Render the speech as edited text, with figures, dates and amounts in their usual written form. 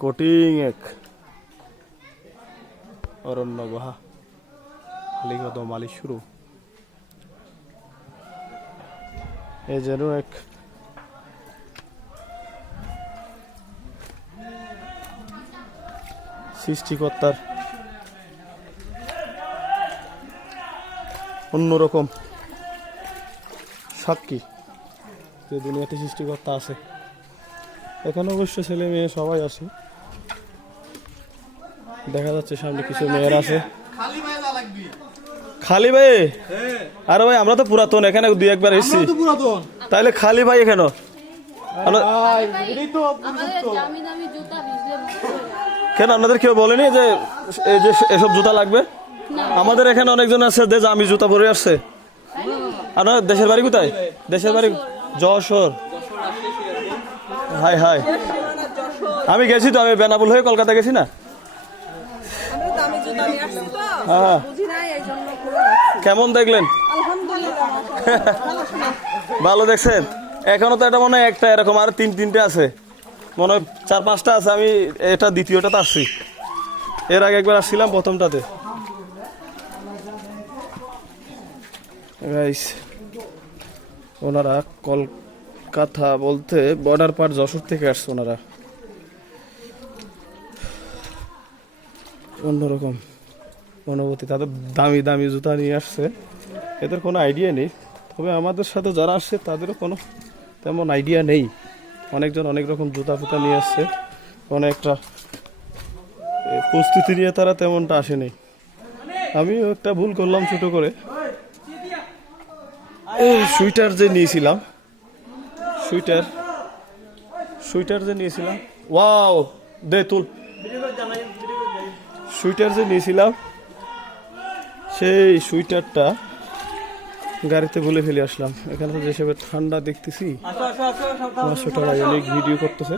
Coating এক অরণ্য গুহা লিগত মালি শুরু এ যেন এক সৃষ্টিকর্তার অন্যরকম সাক্ষী যে দুনিয়াতে সৃষ্টিকর্তা আছে। এখানে অবশ্য ছেলে মেয়ে সবাই আছে, দেখা যাচ্ছে সামনে কিছু মেয়ের আছে। খালি ভাই? আরে ভাই আমরা তো পুরাতন, এখানে দুই একবার এসেছি। তাইলে খালি ভাই এখানে কেন? আপনাদের কেউ বলেনি যে এই যে এসব জুতা লাগবে? আমাদের এখানে অনেকজন আছে যে আমি জুতা পরে আসছে। আপনার দেশের বাড়ি কোথায়? দেশের বাড়ি যশোর। হাই হাই, আমি গেছি তো, আমি বেনাপুল হয়ে কলকাতা গেছি না। হ্যাঁ, কেমন দেখলেন? ভালো দেখছেন? এখনো তো এটা মনে হয় একটা, এরকম আর তিনটে আছে, মনে হয় 4-5টা আছে। আমি এটা দ্বিতীয়টাতে আসছি, এর আগে একবার আসছিলাম প্রথমটাতে। ওনারা কলকাতা বলতে বর্ডার পার যশোর থেকে আসছে ওনারা। অন্যরকম অনুভূতি, তাদের দামি দামি জুতা নিয়ে আসছে, এদের কোনো আইডিয়া নেই। তবে আমাদের সাথে যারা আসছে তাদেরও কোনো তেমন আইডিয়া নেই। অনেকজন অনেক রকম জুতা ফুতা নিয়ে আসছে, অনেকটা প্রস্তুতি নিয়ে তারা তেমনটা আসেনি। আমিও একটা ভুল করলাম ছোট করে, সুইটার যে নিয়েছিলাম, সুইটার যে নিয়েছিলাম, ওয়াও দে তুল, সুইটার যে নিয়েছিলাম সেই সুইটারটা গাড়িতে বলে ফেলে আসলাম। এখানে তো যেসবে ঠান্ডা দেখতেছি, অনেক ভিডিও করতেছে।